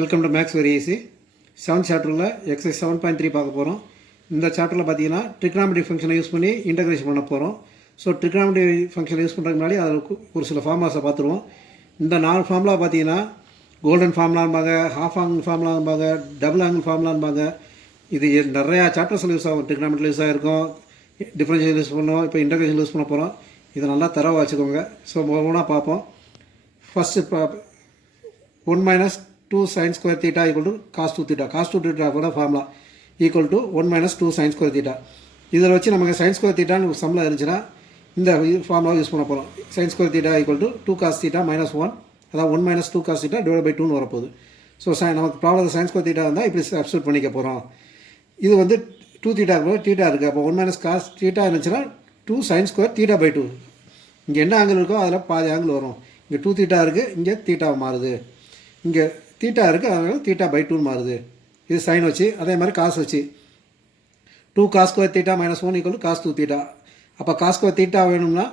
Welcome to maths very easy. 7th சாப்டரில் exercise 7.3 பார்க்க போகிறோம். இந்த சாப்டரில் பார்த்தீங்கன்னா ட்ரிக்னாமெட்ரி ஃபங்க்ஷனை யூஸ் பண்ணி இன்டகிரேஷன் பண்ண போகிறோம். ஸோ ட்ரிக்னாமெட்ரி ஃபங்க்ஷனை யூஸ் பண்ணுறதுக்கு முன்னாடி அதில் ஒரு சில ஃபார்முலாஸை பார்த்துருவோம். இந்த 4 ஃபார்முலா பார்த்தீங்கன்னா கோல்டன் ஃபார்முலான்பாங்க, ஹாஃப் ஆங்கிள் ஃபார்முலான்பாங்க, டபுள் ஆங்கிள் ஃபார்முலான்பாங்க. இது நிறையா சாப்டர்ஸில் யூஸ் ஆகும். ட்ரிக்னாமெட்ரியில் யூஸ் ஆகிருக்கும், டிஃப்ரென்ஷியல் யூஸ் பண்ணுவோம், இப்போ இன்டகிரேஷன் யூஸ் பண்ண போகிறோம். இதை நல்லா தரவாக வச்சுக்கோங்க. ஸோ ஒவ்வொன்றா பார்ப்போம். First 1 minus 2 sin square theta equal to cos 2 theta. Cos 2 theta கூட formula equal to 1 minus 2 sin square theta. இதில் வச்சு நமக்கு sin square theta சம்மில் இருந்துச்சுன்னா இந்த ஃபார்முலா யூஸ் பண்ண போகிறோம். sin square theta equal to 2 cos theta minus 1, அதாவது 1 minus 2 cos theta divided by 2 வரப்போகுது. ஸோ நமக்கு ப்ராப்ளம் sin square theta இருந்தால் இப்படி சப்ஸ்டிட்யூட் பண்ணிக்க போகிறோம். இது வந்து 2 theta theta இருக்குது. அப்போ 1 minus cos theta இருந்துச்சுன்னா 2 sin square theta by 2. இங்கே என்ன ஆங்கிள் இருக்கோ அதில் பாதி ஆங்கிள் வரும். இங்கே 2 theta இருக்குது, இங்கே தீட்டா மாறுது. இங்கே தீட்டா இருக்குது, அதனால தீட்டா பை 2 மாறுது. இது சைன் வச்சு, அதே மாதிரி காசு வச்சு 2 cos square theta minus 1 equal to cos 2 theta. அப்போ cos square theta வேணும்னா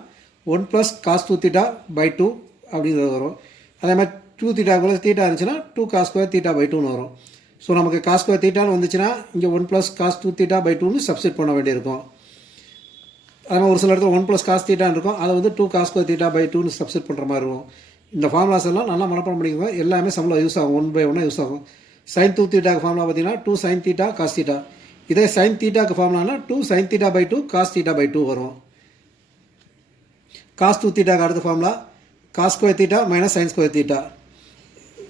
1 plus cos 2 theta by 2 அப்படிங்கிறது வரும். அதே மாதிரி 2 theta கூட தீட்டா இருந்துச்சுன்னா 2 cos square theta by 2ன்னு வரும். ஸோ நமக்கு cos square thetaன்னு வந்துச்சுன்னா இங்கே 1 plus cos 2 theta by 2ன்னு சப்ஸ்டிட் பண்ண வேண்டியிருக்கும். அதனால் ஒரு சில இடத்துல 1 plus cos theta இருக்கும், அதை வந்து 2 cos square theta by 2ன்னு சப்ஸ்டிட் பண்ணுற மாதிரி இருக்கும். இந்த ஃபார்முலாஸ் எல்லாம் நல்லா மனப்பாடம் பண்ணிக்கோங்க. எல்லாமே சம்மில் யூஸ் ஆகும், 1 by 1 யூஸ் ஆகும். sin 2 thetaக்கு ஃபார்முலா பார்த்தீங்கன்னா 2 sin theta cos theta. இதே sin thetaக்கு ஃபார்முலானா 2 sin theta by 2 cos theta by 2 வரும். cos 2 thetaக்கு அடுத்த formula cos square theta minus sin square theta.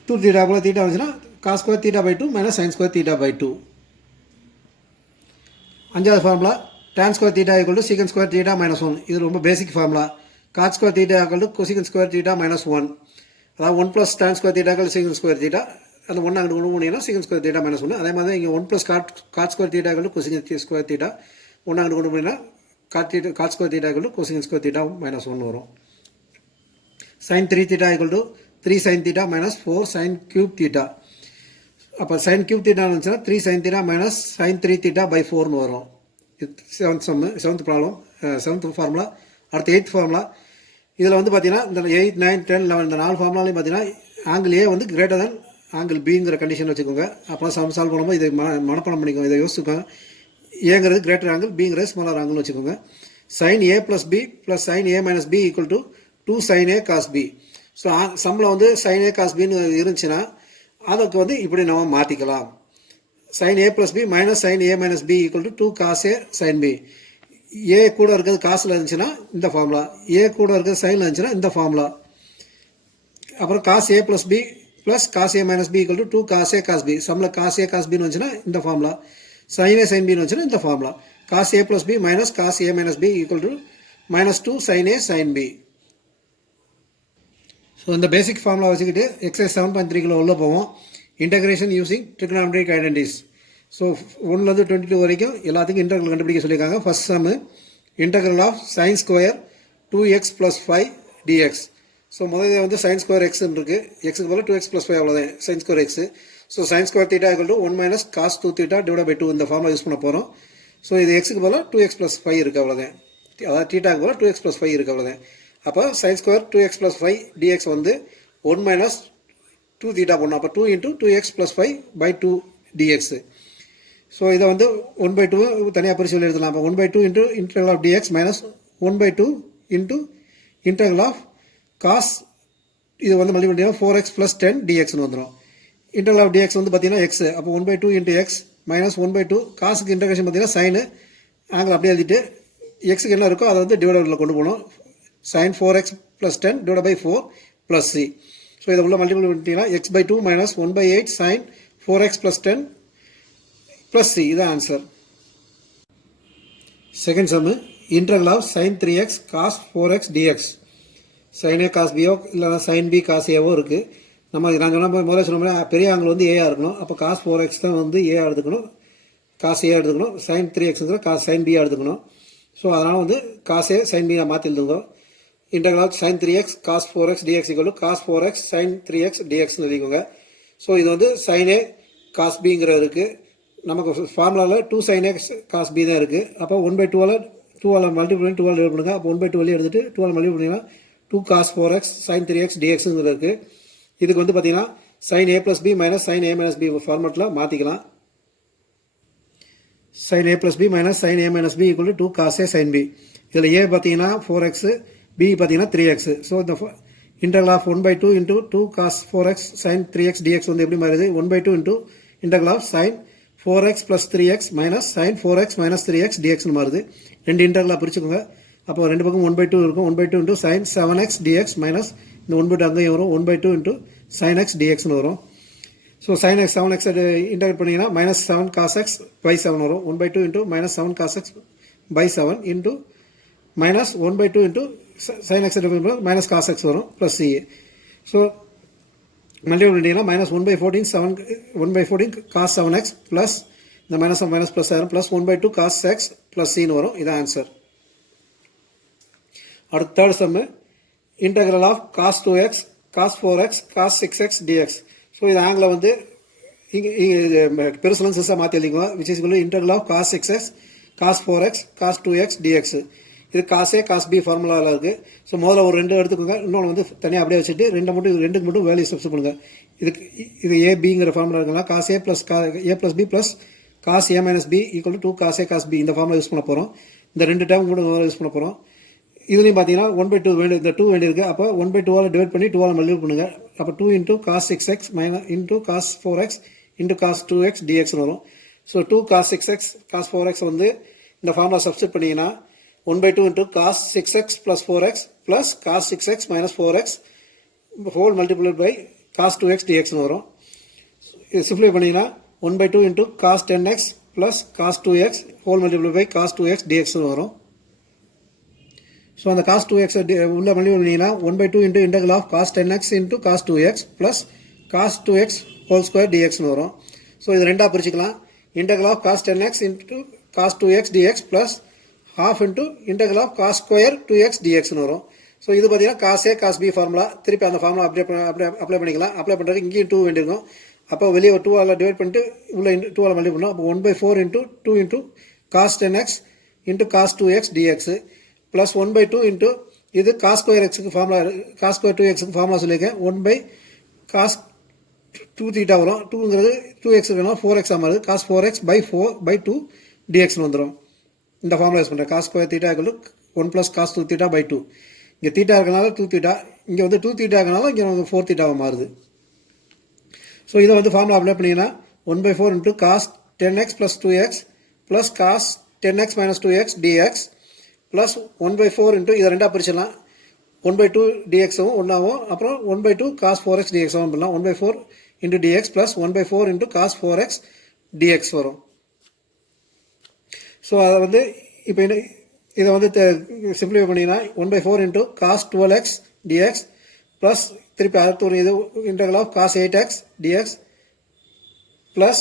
2 theta கூட theta வந்துச்சுன்னா cos square theta by 2 minus sin square theta by 2. அஞ்சாவது formula tan square theta equal to secant square theta minus 1. இது ரொம்ப பேசிக் formula. cot square theta equal to cosecant square theta minus 1. அதாவது 1 plus tan square theta equal to secant square theta. அந்த 1 அங்கே கொண்டு போனீங்கன்னா secant square theta minus 1. அதே மாதிரி இங்கே 1 plus cot square theta equal to cosecant square theta. 1 அங்கே கொண்டு போனீங்கன்னா cot square theta equal to cosecant square theta minus 1 வரும். sin 3 theta equal to 3 sin theta minus 4 sin cube theta. அப்போ sin cube theta இருந்துச்சுன்னா 3 sin theta minus sin 3 theta by 4ன்னு வரும். இது 7th problem, 7th formula. அடுத்த 8th formula. இதில் வந்து பார்த்தீங்கன்னா இந்த 8, 9, 10, 11 இந்த 4 ஃபார்முலாலையும் பார்த்தீங்கன்னா ஆங்கிள் ஏ வந்து கிரேட்டர் தென் ஆங்கிள் பிங்கிற கண்டிஷன் வச்சுக்கோங்க. அப்புறம் சால்வ் பண்ணும்போது இதை மனப்பாடம் பண்ணிக்கோங்க. இதை யோசிச்சுக்கோங்க. ஏங்கிறது கிரேட்டர் ஆங்கிள், பிங்கிறது ஸ்மாலர் ஆங்கிள்னு வச்சுக்கோங்க. sin a plus b plus sin a minus b equal to 2 sin a cos b. So சம்மில் வந்து sin a cos bன்னு இருந்துச்சுன்னா அதுக்கு வந்து இப்படி நம்ம மாற்றிக்கலாம். sin a plus b minus sin a minus b equal to 2 cos a sin b. ஏ கூட இருக்கிறது காசில் இருந்துச்சுன்னா இந்த ஃபார்முலா, ஏ கூட இருக்கிறது சைனில் இருந்துச்சுன்னா இந்த ஃபார்முலா. அப்புறம் cos A plus B plus cos A minus B equal to 2 cos A cos B. சம்மில் காஸ் ஏ காஸ் பின்னு வந்துச்சுன்னா இந்த ஃபார்முலா, சைன் ஏ சைன் பின்னு வந்துச்சுன்னா இந்த formula. Cos A plus B minus cos A minus B equal to -2 sine A sine B. So இந்த basic formula வச்சுக்கிட்டு exercise 7.3 உள்ள போவோம். Integration using trigonometric identities. So 1லேருந்து 22 வரைக்கும் எல்லாத்துக்கும் இன்டகிரல் கண்டுபிடிக்க சொல்லியிருக்காங்க. First sum integral of sine square 2x + 5 dx. So முதல்ல வந்து சைன் ஸ்கொயர் எக்ஸ்ன்னு இருக்குது, எக்ஸுக்கு பதில் 2x + 5 அவ்வளோதான் sine square x. So sine square theta equal to 1 minus cos 2 theta divided by 2 இந்த ஃபார்முலா யூஸ் பண்ண போகிறோம். ஸோ இது எக்ஸுக்கு பதில் 2x + 5 இருக்குது அவ்வளோதான். அதாவது தீட்டாக்கு பதில் 2x + 5 இருக்குது அவ்வளோதான். அப்போ சைன் ஸ்கொயர் 2x + 5 dx வந்து 1 minus 2 theta போடணும். அப்போ 2 into 2x + 5 by 2 dx. So இதை வந்து 1/2 தனியாக பிரித்து சொல்லி எழுதலாம். அப்போ 1/2 into integral of d x minus 1/2 into integral of cos, இது வந்து மல்டிபிள் பண்ணிங்கன்னா 4x + 10 dxன்னு வந்துடும். இன்டெக்ரல் ஆஃப் டிஎக்ஸ் வந்து பார்த்தீங்கன்னா எக்ஸ். அப்போ 1/2 இன்ட்டு எக்ஸ் மைனஸ் 1/2. காசுக்கு இன்டெகிரேஷன் பார்த்தீங்கன்னா சைனு ஆங்கிள் அப்படியே எழுதிட்டு எக்ஸுக்கு என்ன இருக்கோ அதை வந்து டிவைடரில் கொண்டு போகணும். sin 4x + 10 divided by 4 + c. So இதை உள்ள மல்டிபிள் பண்ணிட்டீங்கன்னா x/2 minus 1/8 sin 4x + 10 plus c. இதுதான் answer. Second sum integral of sin 3x cos 4x dx. sin a cos b இல்லைனா sin b cos a இருக்குது. நம்ம நான் சொன்ன முதல்ல சொன்ன பெரிய ஆங்கிள் வந்து ஏஆ இருக்கணும். அப்போ cos 4x தான் வந்து ஏ எடுத்துக்கணும், cos a எடுத்துக்கணும். sin 3xங்கிற cos sin b எடுத்துக்கணும். ஸோ அதனால் வந்து cos a sin b மாற்றி எழுதுங்க. இன்டகிரல் of sin 3x cos 4x dx equal to cos 4x sin 3x dxன்னு எழுதிக்கோங்க. ஸோ இது வந்து sin a cos bங்கிறது இருக்குது. நமக்கு ஃபார்முலாவில் 2 sin x cos b தான் இருக்குது. அப்போ 1/2 2 மல்டிபிள் பண்ணி 2 டிவைட் பண்ணுங்கள். அப்போ 1/2 வெளியே எடுத்துகிட்டு 2 மல்டிபிள் பண்ணிங்கன்னா 2 cos 4x sin 3x dxங்கிறது இருக்குது. இதுக்கு வந்து பார்த்தீங்கன்னா sin a plus b minus sin a minus b ஃபார்மேட்டில் மாற்றிக்கலாம். sin a plus b minus sin a minus b equal to 2 cos a sin b. இதில் a பார்த்தீங்கன்னா 4x, b பார்த்தீங்கன்னா 3x. So இந்த integral of 1 by 2 into 2 cos 4x sin 3x dx வந்து எப்படி மாறுது? 1 by 2 into integral of sin 4x plus 3x minus sin 4x minus 3x dx மாறுது. ரெண்டு இன்டர்கலாக பிரிச்சுக்கோங்க. அப்போ ரெண்டு பக்கம் 1 by 2 இருக்கும். 1 by 2 into sin 7x dx minus இந்த 1 by 2 அங்கேயும் வரும். 1 by 2 into sin x dx வரும். ஸோ sin x 7x இன்டர்கேட் பண்ணிங்கன்னா minus 7 cos x by 7 வரும். 1 by 2 into minus 7 cos x by 7 into minus 1 by 2 into sin x minus cos x வரும் plus c. So multiple பண்ணிங்கன்னா minus 1 by 14 cos 7x plus இந்த minus of minus plus ஆயிரும் plus 1 by 2 cos x plus c வரும். இதான் answer. அடுத்த third sum integral of cos 2x cos 4x cos 6x dx. So இது angle வந்து இங்கே பெருசுலாம் சிறுசாக மாற்றி எழுதிக்குவோம். Which is integral of cos 6x cos 4x cos 2x dx. இது cos a cos b ஃபார்முலாவில் இருக்குது. ஸோ முதல்ல ஒரு ரெண்டு எடுத்துக்கோங்க. இன்னொன்று வந்து தனியாக அப்படியே வச்சுட்டு ரெண்டுக்கு மட்டும் வேல்யூ சப்ஸ்டிட் பண்ணுங்க. இது a bங்கிற ஃபார்முலா இருக்கலாம். cos a plus b plus cos a minus b equal to 2 cos a cos b இந்த ஃபார்முலா யூஸ் பண்ண போகிறோம். இந்த ரெண்டு டேர்ம் கூட யூஸ் பண்ண போகிறோம். இதுலேயும் பார்த்தீங்கன்னா 1 by 2 வேண்டிய இந்த 2 வேண்டியிருக்கு. அப்போ 1 by 2 டிவைட் பண்ணி 2 மல்டிபிள் பண்ணுங்க. அப்போ 2 into cos 6x minus into cos 4x into cos 2x dx வரும். So 2 cos 6x cos 4x வந்து இந்த ஃபார்முலா சப்ஸ்டிட் பண்ணிங்கன்னா 1 by 2 into cos 6x plus 4x plus cos 6x minus 4x whole multiplied by cos 2x dx வரும். இது simplify பண்ணிங்கன்னா 1 by 2 into cos 10x plus cos 2x whole multiplied by cos 2x dx வரும். So அந்த cos 2x உள்ள multiple பண்ணிங்கன்னா 1 by 2 into integral of cos 10x into cos 2x plus cos 2x whole square dx வரும். So இது ரெண்டாக பிரிச்சுக்கலாம். integral of cos 10x into cos 2x dx plus half into integral of cos square 2x dx வரும். So இது பார்த்தீங்கன்னா cos a cos b formula. திருப்பி அந்த formula apply பண்ணிக்கலாம். அப்ளை பண்ணுறதுக்கு இங்கேயும் 2 வேண்டியிருக்கும். அப்போ வெளியே 2 டிவைட் பண்ணிட்டு உள்ள 2 மல்டிபிள் பண்ணோம். அப்போ 1 by 4 into 2 into cos 10x into cos 2x dx plus 1 by 2 into இது cos square xக்கு ஃபார்முலா cos square 2xக்கு ஃபார்முலா சொல்லியிருக்கேன். 1 by cos 2 theta வரும். 2ங்கிறது 2x வேணும் 4x ஆமாது. cos 4x by 4 by 2 dx வந்துடும். இந்த ஃபார்முலா யூஸ் பண்ணுறேன். cos square theta equal to 1 plus cos 2 theta by 2. இங்கே theta இருக்கனால 2 theta, இங்கே வந்து 2 theta இருக்கனால இங்கே வந்து 4 theta மாறுது. ஸோ இதை வந்து ஃபார்முலா அப்ளை பண்ணிங்கன்னா 1 by 4 into cos 10x plus 2x plus cos 10x minus 2x dx plus 1 by 4 into இதை ரெண்டாக பிரிச்சிடலாம். 1 by 2 dxவும் ஒன்றாகும். அப்புறம் 1 by 2 cos 4x dxவும் பண்ணலாம். 1 by 4 into dx plus 1 by 4 into cos 4x dx வரும். So அதை வந்து இப்போ இதை வந்து சிம்ப்ளிஃபை பண்ணிங்கன்னா 1 by 4 into cos 12x dx plus திருப்பி அடுத்து ஒரு இது integral of cos 8x dx plus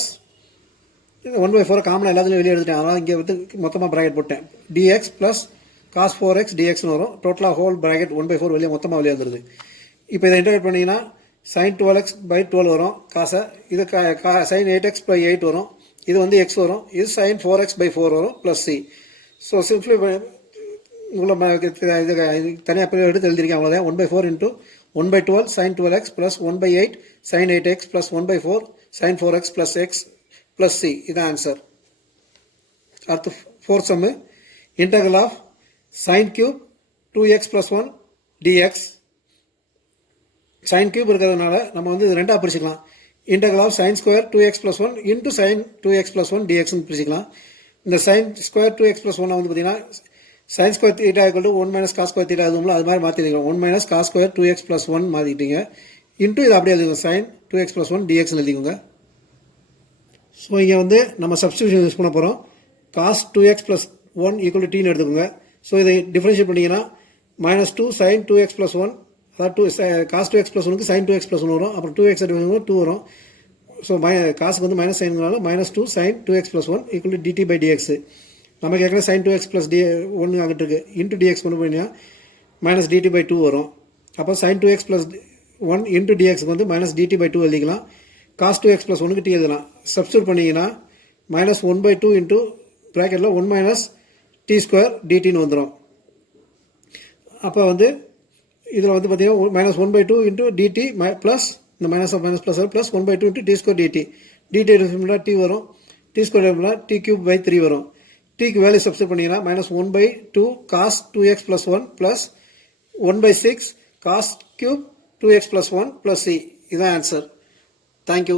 1 by 4 காமனாக எல்லாத்துலையும் வெளியே எடுத்துட்டேன். அதனால் இங்கே வந்து மொத்தமாக ப்ராக்கெட் போட்டேன். dx plus cos 4x dxன்னு வரும். டோட்டலாக ஹோல் ப்ராக்கெட் 1 by 4 வெளியே மொத்தமாக வெளியே வந்துடுது. இப்போ இதை இன்டர்வேட் பண்ணிங்கன்னா sin 12x by 12 வரும் காசை. இது sin 8x by 8 வரும். இது வந்து x வரும். இது sin 4x by 4 வரும் ப்ளஸ் c. ஸோ சிம்ப்ளிஃபை உங்களை இது தனியாக எடுத்து எழுதிருக்கேன். அவ்வளோதான். 1 by 4 into 1 by 12 sin 12x plus 1 by 8 sin 8x plus 1 by 4 sin 4x plus x plus c. இதான் ஆன்சர். அடுத்து fourth sum integral of sin cube 2x plus 1 dx. sin cube இருக்கிறதுனால நம்ம வந்து இது ரெண்டாக பிரிச்சுக்கலாம். integral of sin square 2x plus 1 into sin 2x plus 1 dx பிரிச்சுக்கலாம். இந்த sin square 2x plus 1 வந்து பார்த்தீங்கன்னா sin square theta equal to 1 minus cos square theta அதுவும் அது மாதிரி மாற்றிருக்கோம். 1 minus cos square 2x plus 1 மாற்றிக்கிட்டீங்க. இன்ட்டு இது அப்படியே எழுதிக்கோங்க. sin 2x plus 1 dx எழுதிக்கோங்க. ஸோ இங்கே வந்து நம்ம சப்ஸ்டியூஷன் யூஸ் பண்ண போகிறோம். cos 2x plus 1 equal to tன்னு எடுத்துக்கோங்க. ஸோ இதை டிஃபரன்ஷியேட் பண்ணிங்கன்னா minus 2 sin 2x plus 1 அதாவது cos 2x plus 1க்கு sin 2x plus 1 வரும். அப்புறம் 2x 2 வரும். ஸோ காசுக்கு வந்து minus சைனுனால minus 2 sin 2x plus 1 equal to dt by dx. நமக்கு ஏற்கனவே sin 2x plus 1 ஆகிட்டு இருக்கு. இன்ட்டு dx கொண்டு போயிங்கன்னா மைனஸ் dt by 2 வரும். அப்போ sin 2x plus 1 இன்ட்டு dxக்கு வந்து மைனஸ் dt by 2 எழுதிக்கலாம். cos 2x plus 1க்கு t எழுதலாம். சப்ஸ்டியூட் பண்ணிங்கன்னா மைனஸ் 1 by 2 இன்ட்டு ப்ராக்கெட்டில் 1 மைனஸ் டி ஸ்கொயர் டிடின்னு வந்துடும். அப்போ வந்து இதில் வந்து பார்த்தீங்கன்னா minus 1 by 2 into dt plus இந்த minus of minus plus plus 1/2 into t square dt. Dt எடுத்தோம்னா டி வரும், டி ஸ்கொயர் எடுத்தோம்னா டி கியூப் பை 3 வரும். டிக்கு வேல்யூ சப்ஸ்டிட் பண்ணிங்கன்னா -1/2 cos 2x + 1 plus 1/6 cos cube 2x + 1 plus C. இதுதான் answer. Thank you.